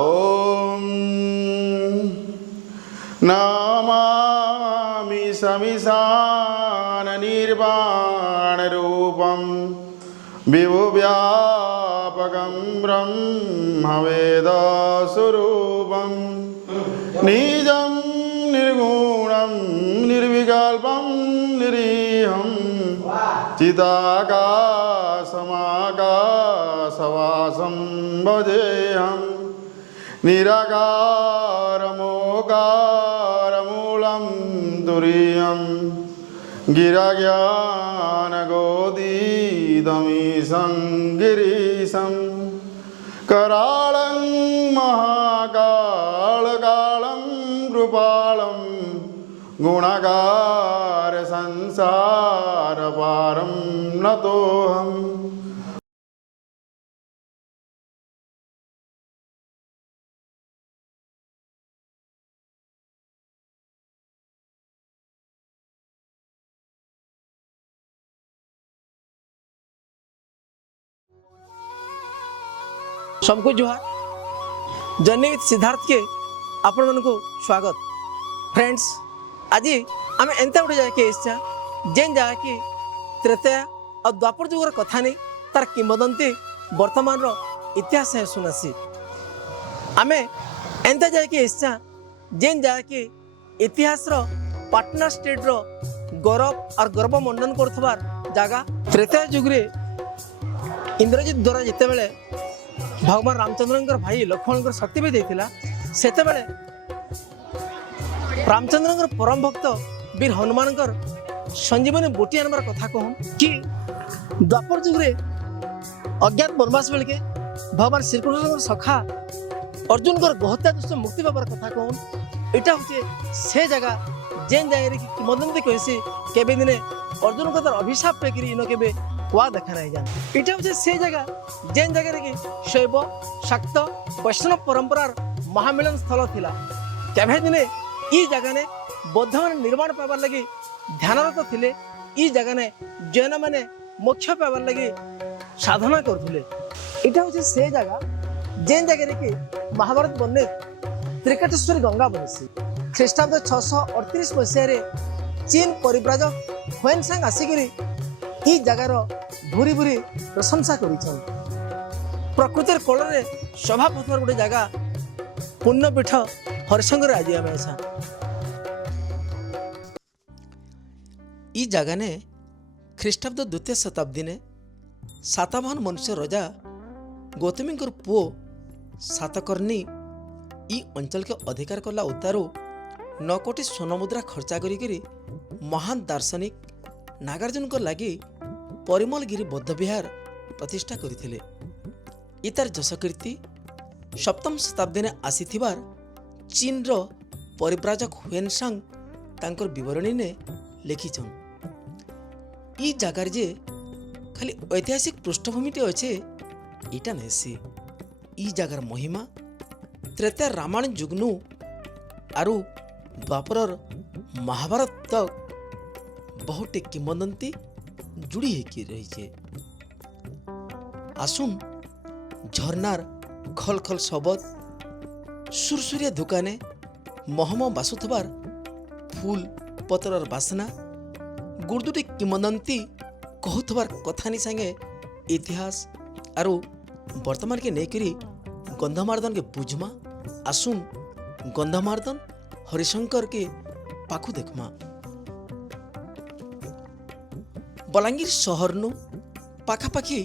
ॐ नमामि समिशाननिर्वाणरूपं विभुव्यापकं ब्रह्मवेदस्वरूपं निजं निर्गुणं निर्विकल्पं निरीहं चिदाकाशमाकाशवासं भजेऽहं निराकारमोकारमूलं तुरीयं गिरज्ञानगोदीतमीशं गिरीशं करालं महाकालकालं कृपालं गुणागारसंसारपारं नतोऽहम्। सबको जुहार journey with Siddharth के आपण मन को स्वागत। फ्रेंड्स आज आम एंता गोटे जगह इच्छा जेन जगह कि त्रेता और द्वापर जुगर कथा नहीं तार किंवदंती वर्तमान इतिहास है सुनासी। आम एंता जगह कि इच्छा जेन जगह कि इतिहास पाटना स्टेट गौरव और गर्व मंडन कर जगह त्रेता जुगे इंद्रजित द्वारा जिते बेले भगवान रामचंद्र भाई लक्ष्मण शक्ति भी देता से रामचंद्र परम भक्त वीर हनुमान संजीवनी बोटी आनबार कथा कहूँ कि द्वापर जुगे अज्ञात वनवास बेलके भगवान श्रीकृष्ण सखा अर्जुन गहत्या दुष्ट मुक्ति पाबार कथा कहूँ। यहाँ हूँ से जगह जेन जगह किंवदंती कही केवे दिने अर्जुन को तार अभिशाप पेकरी इन के कुआ देखा नहीं जान। इटा हूँ से जगह जेन जगह कि शैव शाक्त वैष्णव परंपरार महामिलन स्थल थिला। केभे दिने ई जगह ने बौद्ध मैंने निर्माण पाइबार लगी ध्यानरत थिले। ई जगह ने जैन मैंने मोक्ष पाइबार लगी साधना करथिले। इटा हूँ से जगह जेन जगह कि महाभारत वर्णित त्रिकटेश्वरी गंगा बनिसी। ख्रीष्टाब्द 638 मसीह चीन परिव्राजक ह्वेनसांग आसिकी ई जगार भूरी भूरी प्रशंसा कर प्रकृतिर कोल शोभा पाथुआर गोटे जगह पुण्यपीठ हरिशंकर आज आम ऐसा ई जगह ने ख्रीष्टाब्द द्वितीय शताब्दी ने सातवाहन मनुष्य राजा गौतमी पुओ सातकर्णी ई अंचल के अधिकार कला उतारू 9 कोटी स्वर्ण मुद्रा खर्चा करी महान दार्शनिक नागार्जुन को लगी परिमलगिरी बौद्ध विहार प्रतिष्ठा करथिले। इतार जशकीर्ति सप्तम शताब्दी ने आसीथिबार चीन रो परिव्राजक ह्वेनसांग तांकर विवरणी ने लिखिछन। ई जगार जे खाली ऐतिहासिक पृष्ठभूमिटे अच्छे इटा नैसी। ई जगार महिमा त्रेता रामायण जुगनू आरु द्वापरर महाभारत तक बहुत किंवदंती जुड़ी होकर रही। आसुन झरनार खल खल शब्द सुरसुरिया दुकाने महम बासुथबार फूल पत्रर बासना गुर्दुटी किंवदंती कहूथबार कथानी संगे इतिहास आरु वर्तमान के नेकरी गंधमार्दन के बुझमा। आसुन गंधमार्दन हरिशंकर के पाखु देखमा। बलांगीर शहर नु पाखापाखि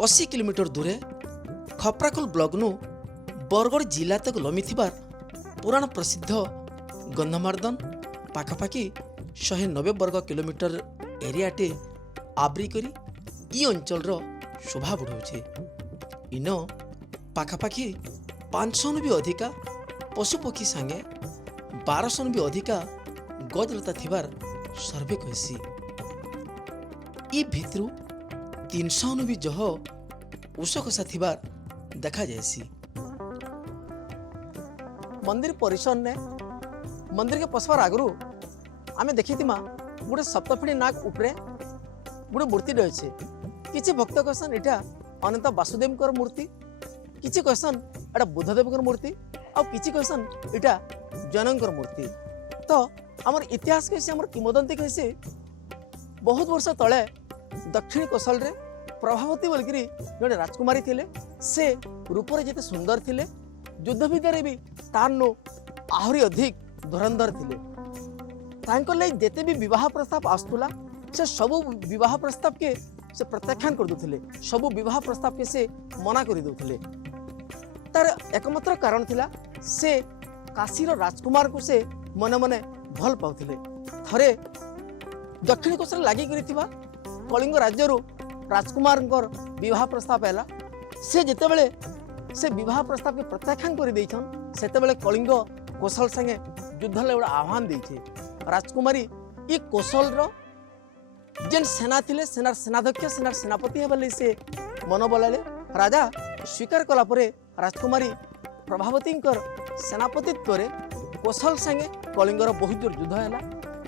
80 किलोमीटर दूरे खपराखोल ब्लॉक नु बरगढ़ जिला तक लमिथिबार पुराण प्रसिद्ध गंधमार्दन पाखापाखि 190 वर्ग किलोमीटर एरियाटे आब्री करी ई अंचल शोभा बढ़ाऊे। इन पाखापाखि 500 भी अधिका पशुपक्षी सांगे 1200 भी अधिका गजलता थिबार सर्वे कहसी। ई भितरु 300 भी जह उषकसा थिबार देखा जायसी। मंदिर परिसर ने मंदिर के पसबार आगरू आमे देखिथिमा गोटे सप्तफिणी नाग उपरे गोटे मूर्ति रही। किसी भक्त कहसन इटा अनंत वासुदेव मूर्ति, किसी कहसन एटा बुद्धदेव मूर्ति आ किछि कहसन एटा जनकर मूर्ति। तो आमर इतिहास कैसे आमर किंवदंती कैसे बहुत वर्ष तले दक्षिण कौशल रे प्रभावती बोलकरी जड़े राजकुमारी थिले से रूपरे जेते सुंदर थिले युद्ध विद्यारे भी तारनु आहरी अधिक धुरंधर थिले। तांको लई जेते भी विवाह प्रस्ताव आस्तुला से सबु विवाह प्रस्ताव के से प्रत्याख्यान कर दुथिले, सबु विवाह प्रस्ताव के से मना कर दुथिले। तार एकमात्र कारण थिला से काशीर राजकुमार को से मने मने भल पाउथिले। थरे दक्षिण कोशल लागि करिथिबा कलिंग राज्यरू राजकुमार विवाह प्रस्ताव आला से जितेबले से विवाह प्रस्ताव के प्रत्याख्यान कर देछन सेतेबले कलिंग कौशल संगे युद्ध ले गोटे आह्वान देछे। राजकुमारी ई कौशल रो जेन सेना थिले सेनार सेनाध्यक्ष सेनार सेनापति हेबले से मन बोलाले राजा स्वीकार कला परे राजकुमारी प्रभावती सेनापतित्व रे कौशल संगे कलिंगर बहुत जोर युद्ध हैला।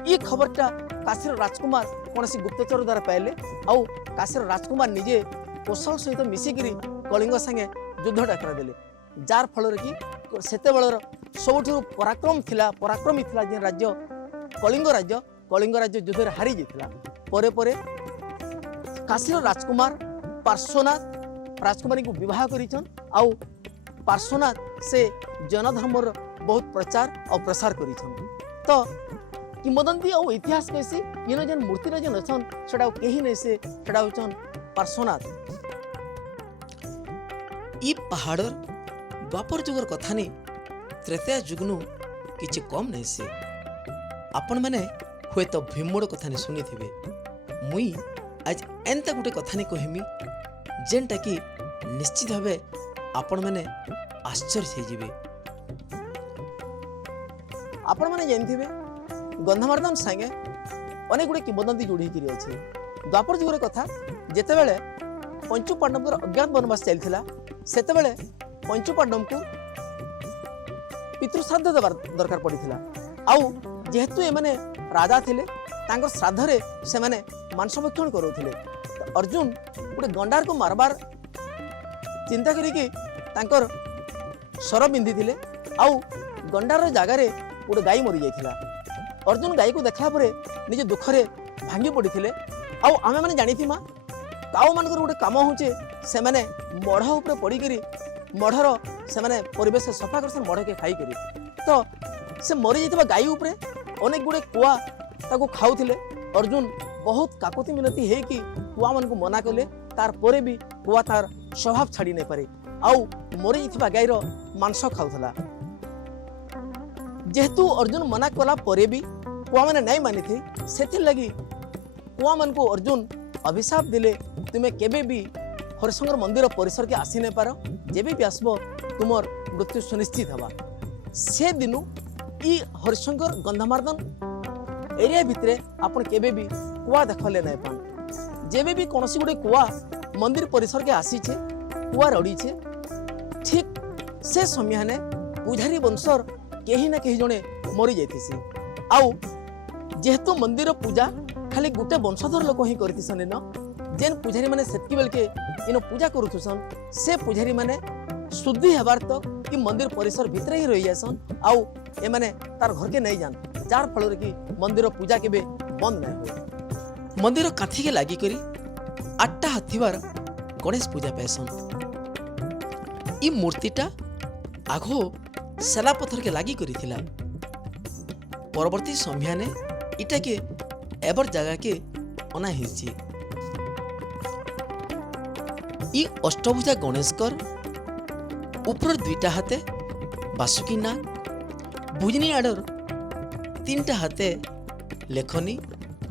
ई खबरटा काशीर राजकुमार कौन गुप्तचर द्वारा पाइले आउ काशीर राजकुमार निजे कौशल सहित मिसिकी कलिंग संगे युद्ध डाकरा देले जार फल कि सेते बेलर सबुठु पराक्रमी थिला जे राज्य कलिंग राज्य युद्ध रे हारी जाइथिला। परे परे काशीर राजकुमार पार्श्वनाथ राजकुमारी को विवाह करिछन आउ पार्श्वनाथ से जनधर्मर बहुत प्रचार और प्रसार करिछन। तो किंवदंती और इतिहास कैसे ये जेन मूर्ति जेन अछन सेटा केही नै से सेटा होचन पार्श्वनाथ। ई पहाड़र द्वापर जुगर कथा नहीं त्रेतया जुगनु किछि कम नहीं से आपण माने हुए तो भीमोड़ कथा नहीं सुनी थिबे। मुई आज एंता गुटे कथा नहीं कहमी जेनटा कि निश्चित भावे आपण माने आश्चर्य हो जिवे। आपण माने जानथिबे गंधमार्दन संगे अनेक गुड़े किंवदंती जोड़ी करी अछि। द्वापर जुगर कथा जेतेबेले पंचु पांडव अज्ञात वनवास चलथिला सेतेबेले पंचु पांडव को पितृश्राद्ध देवार दरकार पड़िथिला। आउ जेहेतु एमाने राजा थिले तांकर श्राद्ध रे से माने मांस भक्षण करूथिले। अर्जुन गोटे गंडार को मारबार चिंता करिके तांकर सर बिंधी थिले आउ गंडार जगार गोटे गाई मरी जाइथिला। अर्जुन गाई को देखला परे निजे दुखरे भांगी पड़िथिले। आउ आमे माने जानिथिमा काउ मानकर गोटे काम होचे से माने मढ़ ऊपर पड़ी करी मढ़र से माने परिवेश सफा करसन मढ़ के खाई करी। तो से मरी जाइथिबा गाई ऊपर अनेक गुड़े कुआ ताको खाउथिले। अर्जुन बहुत काकुति मिनती है कि कुआ मन को मना कले तार परे भी कुआ तार स्वभाव छाड़ी नहीं पारे आउ मरी जाइथिबा गाईर मांस खाउथला। जेहेतु अर्जुन मना कला परे भी कुआ मैंने नहीं मानी थी सेथिर लगी कुआ मन को अर्जुन अभिशाप दिले तुम्हें केबे भी हरिशंकर मंदिर परिसर के आसी नहीं पार जेबे भी आसबो तुमर मृत्यु सुनिश्चित हवा। से दिनु ई हरिशंकर गंधमार्दन एरिया भितरे आपण केबे भी कुआ देखले नहीं पान। जेबे भी कोनसी गुडे कुआ मंदिर परिसर के आसी छे कुआ रड़ी छे ठीक से समय ने पुजारी वंशर केही ना केही जने मरी जाइथिसी। आउ जेहेतु मंदिर पूजा खाली गुटे वंशधर लोक ही करथिसन न जेन पुजारी माने सेतकी बेल के इन पूजा करूथुसन से पुजारी माने शुद्धि हेबार तो कि मंदिर परिसर भितर ही रही जासन आउ ए माने तार घर के नहीं जान जार फल कि मंदिर पूजा के बंद नहीं हुए। मंदिर काथी के लागी करी 8टा हाथीवार गणेश पूजा पैसन। ई मूर्तिटा आघो सेला पत्थर के लागी करी थिला। परवर्ती समय ने इटा के एबर जगह के अना हिची। ई अष्टभुजा गणेशकर ऊपर 2टा हाथे बासुकी नाग भुजनी आडर 3टा हाथे लेखनी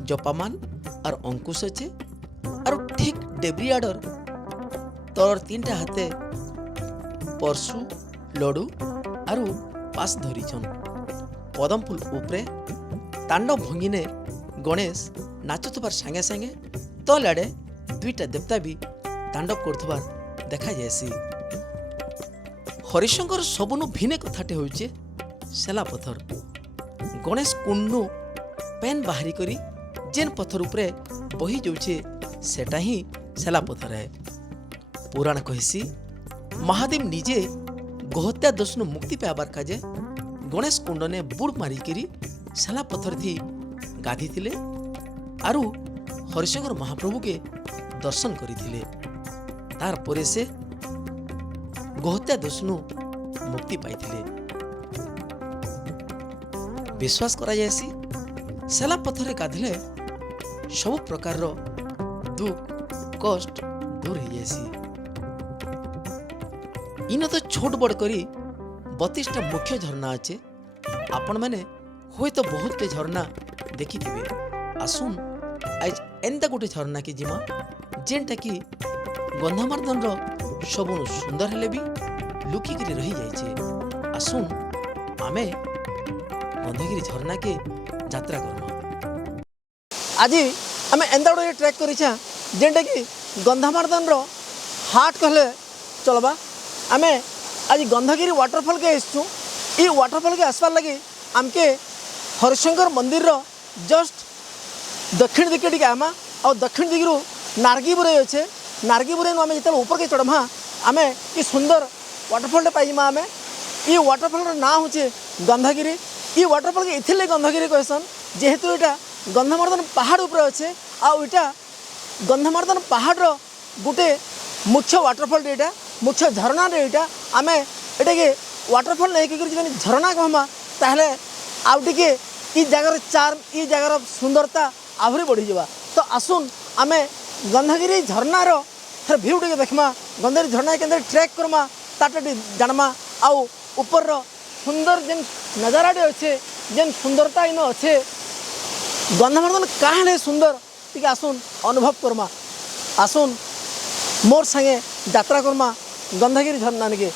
जपामान और अंकुश अच्छे और ठीक डेबरी आडर तर 3टा हाथे परशु लडू और पास धरीछन। पदम फूल उपरे तांडव भंगिने गणेश नाचुथबार संगे संगे तल आड़े 2टा देवता भी तांडव करथबार देखा जायसी। हरिशंकर सबनु भिने कथाटे होइचे सेला पत्थर। गणेश कुंडनु पेन बाहरी करी जेन पत्थर उपरे बही जाउचे सेटा ही सेला पत्थर है। पुराण कहिसी महादेव निजे गोहत्या दोषनु मुक्ति पाइबार काजे गणेश कुंड ने बुड़ मारिकी सेला पत्थर थी गाधी थिले आरु हरिशंकर महाप्रभु के दर्शन करथिले। तार परे से गोहत्या दोषनु मुक्ति पाइथिले। विश्वास करा जायसी सेला पत्थर गाधिले सब प्रकार दुख कष्ट दूर हो जाएसी। इन तो छोट बड़ करी 32टा मुख्य झरना अच्छे। आपण मैंने हुए तो बहुत टे झरना देखी थे। आसुन आज एंता गोटे झरना की जिमा जेनटा कि गंधामार्दन सबुनु सुंदर हेले भी लुकिक रही जाइए। आसुन आमे गंधगिरी झरना के यात्रा करमा। आज आम एंता गोटे ट्रैक कर जेनटा कि गंधामार्दन हाट कहले चलबा। आम आज गंधगिरी वाटरफॉल के आसचु। ये वाटरफॉल के आसबार लगे आमके हरिशंकर मंदिर जस्ट दक्षिण दिखे टी आमा और दक्षिण दिगरू नारगी बुरे अच्छे। नारगी बुरे आम जो ऊपर के चढ़मा आम ये सुंदर वाटरफॉल पाइमा। आम ये वाटरफॉल ना हूँ गंधगिरी। ये वाटरफॉल के इथिले गंधगिरी कहसन जेहेतु यहाँ गंधामार्दन पहाड़ ऊपर अच्छे। आटा गंधामार्दन पहाड़ गोटे मुख्य वाटरफॉल यहाँ मुख्य झरना यहाँ आम एटा के वाटरफॉल नहीं कि झरना कहमा ताहले आउ टिके ई जगार चार्म ई जगार सुंदरता आहरी बढ़ी जावा। तो आसुन आम गंधगिरी झरनार थर भ्यू टे देखमा। गंधगिरी झरना के ट्रैक करमा ताटा जानमा। आउ ऊपर सुंदर जेन नजाराटे अच्छे जेन सुंदरता इन अच्छे गंधामार्दन कहाँ सुंदर टी आसुन अनुभव करमा। आसुन मोर संगे यात्रा करमा गंधगिरी झरना के।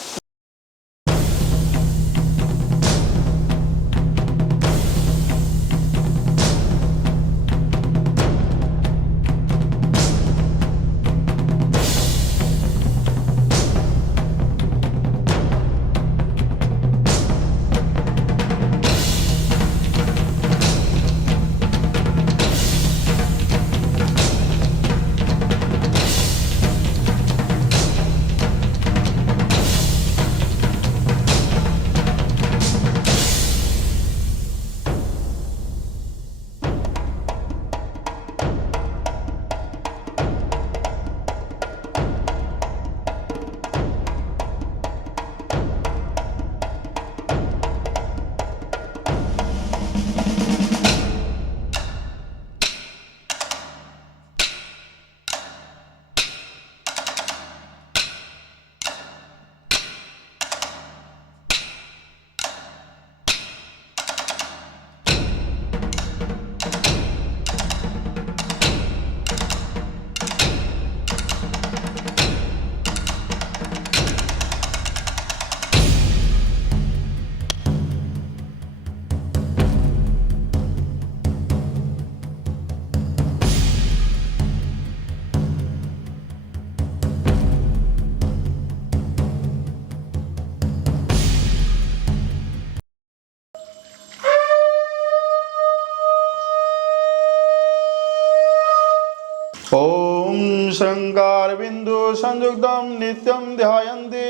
ओम श्रृंगार बिंदु संयुक्तम नित्यम ध्यायन्ति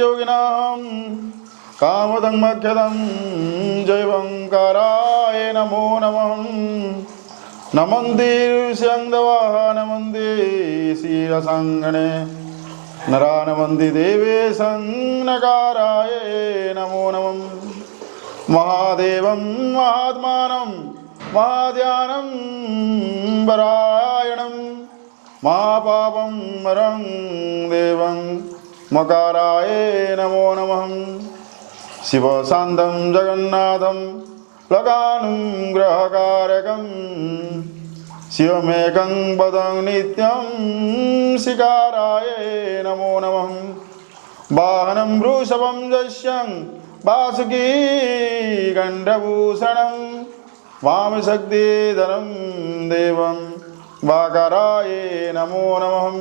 योगिनाम कामदंगमख्यदं जयवंकाराय नमो नमः। नमन्ति ऋष्यंदवः नमन्ति शिरसंगणे नरा नमन्ति देवेशं नकाराय नमो नमः। महादेवं महात्मानं महाध्यानं परायणं महापापं मरं देवं मकाराय नमो नमः। शिवशान्तं जगन्नाथं लगानुग्रहकारकं शिवमेकं पदं नित्यं शिकाराय नमो नमः। वाहनं वृषभं यस्यं वासुकी गण्डभूषणं वामशक्तिधरं देवं वाकराय नमो नमः।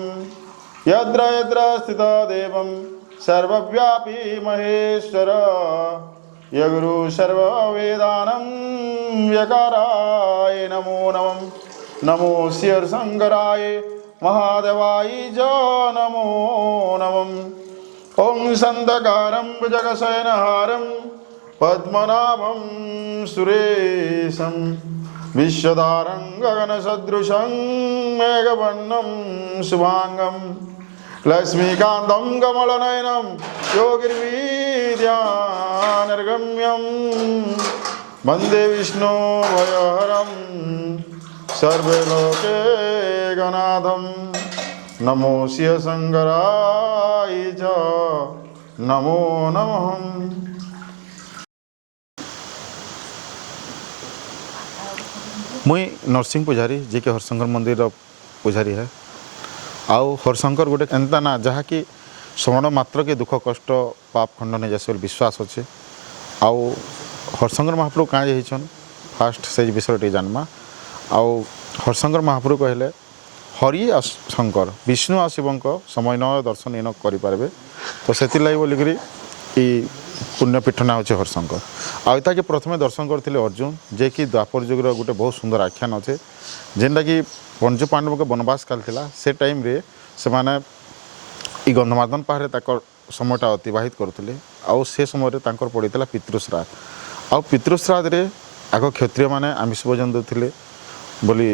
यत्र यत्र स्थितो देवं सर्वव्यापी महेश्वर यगुरु सर्ववेदानं व्यकाराय नमो नमः। नमो शिवशंकराय महादेवाय च नमो नमः। ॐ सन्दकारं भुजगशयनहारं पद्मनाभं सुरेशं विश्वधारं गगनसदृशं मेघवर्णं शुभाङ्गं लक्ष्मीकान्तं कमलनयनं योगिर्विद्यानर्गम्यं वन्दे विष्णु भयहरं सर्वलोके गणाधं नमो शिवशङ्कराय च नमो नमः। मुई नरसिंह पुजारी जी के हरशंकर मंदिर पुजारी है। आउ हरशंकर गोटे एंता ना जहाँकि श्रवण मात्र के दुख कष्ट पाप खंडन जैसे विश्वास अच्छे। आउ हरशंकर महाप्रभु कहाँ जाइछन फास्ट से विषय टे जानमा। आउ हरशंकर महाप्रभु कहले हरि आ शंकर विष्णु आ शिव समय न दर्शन इन करें तो से बोलिकी पुण्यपीठ ना होचे हरशंकर। आउ के प्रथमे दर्शन करते अर्जुन जे कि द्वापर जुगर गोटे बहुत सुंदर आख्यान अच्छे जेनटा कि पंच पांडव के वनवास काल थिला से टाइम रे से माने ई गंधमार्दन पहाड़े ताकर समयटा अतिबाहित करथिले। आउ से समय रे तांकर पड़ीला पितृश्राद्ध। आउ पितृश्राद्ध रे आग क्षत्रिय माने आमिष भोजन देथिले बोली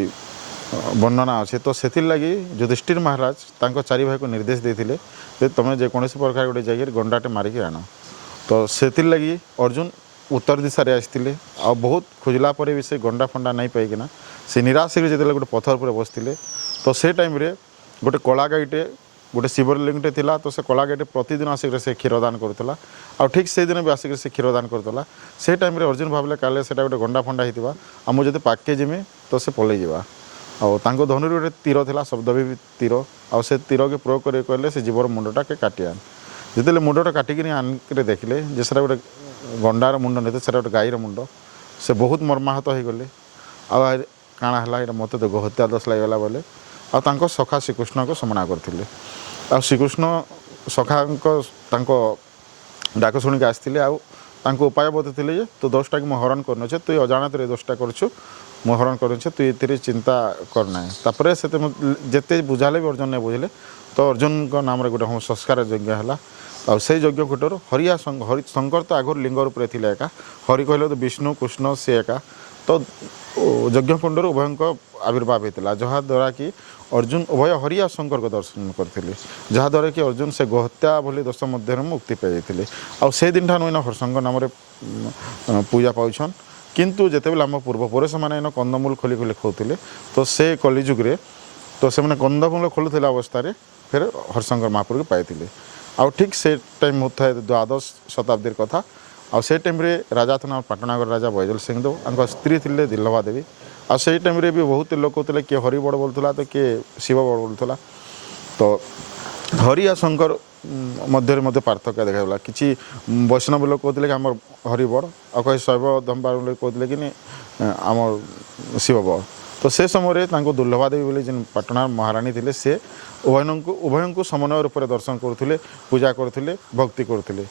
वर्णना अच्छे। तो से लगी युधिष्ठिर महाराज तांको चारि भाई को निर्देश देथिले जे तमे जेकोसी प्रकार गोटे जगह गंडाटे मारिकी आण। तो से लगी अर्जुन उत्तर दिशा रे आसथिले। आ बहुत खोजला परे भी से गंडा फंडा नहीं पाइकिना से निराश जो गोटे पथर पर बसते तो से टाइम रे गोटे कला गाईटे गोटे शिवलिंगटे थिला। तो से कला गाईटे प्रतिदिन आसिक से क्षीरदान करुला। आ ठीक से दिन भी आसिक से क्षीरदान करदेला। से टाइम रे अर्जुन भाविले काले से गोटे गंडा फंडा होता आ मुझे पाके जिमी तो से पलि जावा। और धनुर गोटे तीर थिला शब्द भी तीर आ से तीर के प्रयोग कर कहले से जीवर मुंडटा के काटी आन। जिते मुंडटा काटिक आनिक देखिले जे से गोटे गंडार मुंड नहीं से गोटे गाईर मुंड से बहुत मर्माहत हो गले। आ काଣା ହେଲା ଏଇଟା ମୋତେ ତ ହତ୍ୟା ଦୋଷ ଲାଗିଗଲା ବୋଲେ ଆଉ ତାଙ୍କ ସଖା ଶ୍ରୀକୃଷ୍ଣଙ୍କୁ ସମନା କରିଥିଲେ। ଆଉ ଶ୍ରୀକୃଷ୍ଣ ସଖାଙ୍କ ତାଙ୍କ ଡାକ ଶୁଣିକି ଆସିଥିଲେ। ଆଉ ତାଙ୍କୁ ଉପାୟ ବତେଇଥିଲେ ଯେ ତୁ ଦୋଷଟାକୁ ମୁଁ ହରଣ କରିନେଛେ ତୁଇ ଅଜାଣତରେ ଦୋଷଟା କରୁଛୁ ମୁଁ ହରଣ କରିନେଛେ ତୁଇ ଏଥିରେ ଚିନ୍ତା କର ନାହିଁ। ତାପରେ ସେତେ ଯେତେ ବୁଝାଲେ ବି ଅର୍ଜୁନ ନାଇଁ ବୁଝିଲେ ତ ଅର୍ଜୁନଙ୍କ ନାମରେ ଗୋଟେ ସଂସ୍କାର ଯଜ୍ଞ ହେଲା। ଆଉ ସେଇ ଯଜ୍ଞ କୁଟରୁ ହରିଆ ଶଙ୍କର ତ ଆଗରୁ ଲିଙ୍ଗ ରୂପରେ ଥିଲେ ଏକା ହରି କହିଲେ ତ ବିଷ୍ଣୁ କୃଷ୍ଣ ସେ ଏକା। तो यज्ञकुंड उभय आविर्भाव होता जहाँद्वारा कि अर्जुन उभय हरि आ शंकर को दर्शन करते जहाँद्वारा कि अर्जुन से गोहत्या भली दोष मध्य मुक्ति पाई आ से दिन ठान इन हरशंकर नाम पूजा पाउछन। किंतु जितेबाला आम पूर्वपुरुष मैंने इन कंदमूल खोली खोली खाऊले तो से कलिजुगे तो से कंदमूल खोलुला अवस्था फिर हरशंकर महाप्रभु पाई आ ठीक से टाइम होता है द्वादश शताब्दी कथा। आ से टाइम रे राजा था पाटनागर राजा बैजल सिंह देव आंक स्त्री थे दिलभा देवी। आ से टाइम रे भी बहुत लोग कहते किए हरि बड़ बोलूला तो किए शिव बड़ बोलूला। तो हरि आ शंकर मध्य पार्थक्य देखा कि वैष्णव लोग कहते कि आम हरि बड़ आ कहे शैव धम्बा लोग कहते कि आम शिव बड़। तो से समय दुर्लभा देवी बोली जिन पाटना महाराणी थे से उभय को समन्वय रूप से दर्शन करुले पूजा करुले भक्ति करुले।